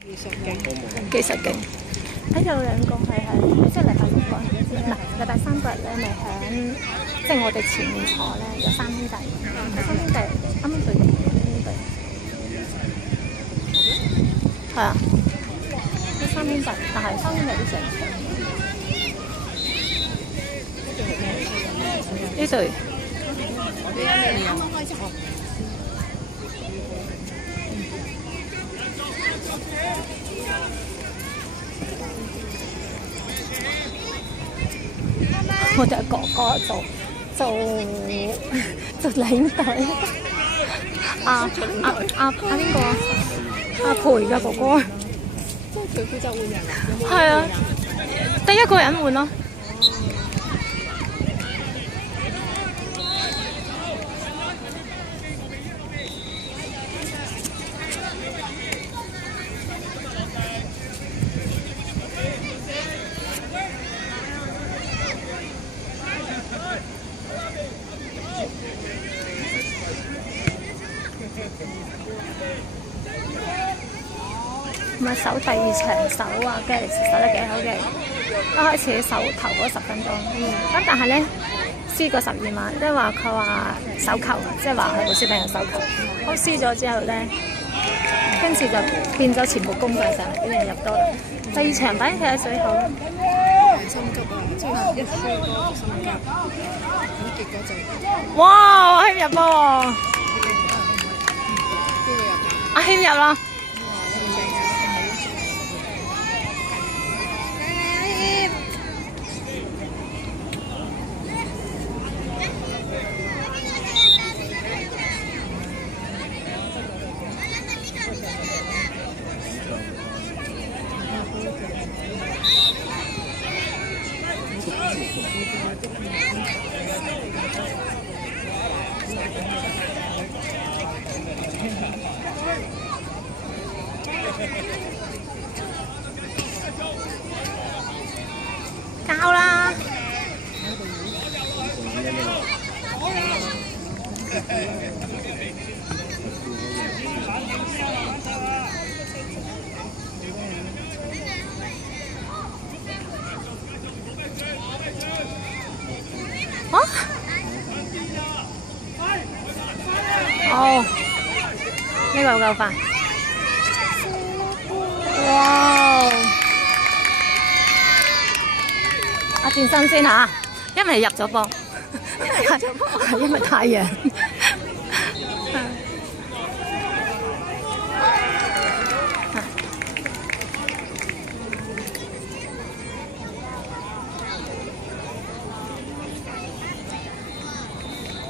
技術勁。有兩個係喺，即係禮拜六嗰日，唔係禮拜三嗰日咧，咪喺即係我哋前面坐咧，有三兄弟，三兄弟啱啱對兄弟，係啊，三兄弟，但係三兄弟都成呢對。我哋哥哥做領隊，邊個啊？阿培嘅哥哥，即係佢負責換人啊？係啊，得一個人換咯。咪守第二場守啊，跟住守得幾好嘅。一開始守頭嗰10分鐘，咁但係咧輸過12碼，即係話佢話手球，即係話佢冇輸俾人手球。咁輸咗之後咧，跟住就變咗全部攻曬上嚟，俾人入多啦。第二場反而踢喺最後，心急啊！即係一輸多心急，咁結果就哇！希入波喎，阿希入啦！交啦！啊？哦，呢個夠快！哇！阿健身先嚇，因為入咗波，係因為太陽。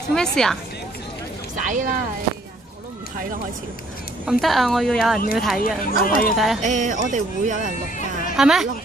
做咩事啊？使啦，係啊，我都唔睇啦，開始。唔得啊！我要有人要睇嘅，我要睇。我哋會有人錄㗎。係咩？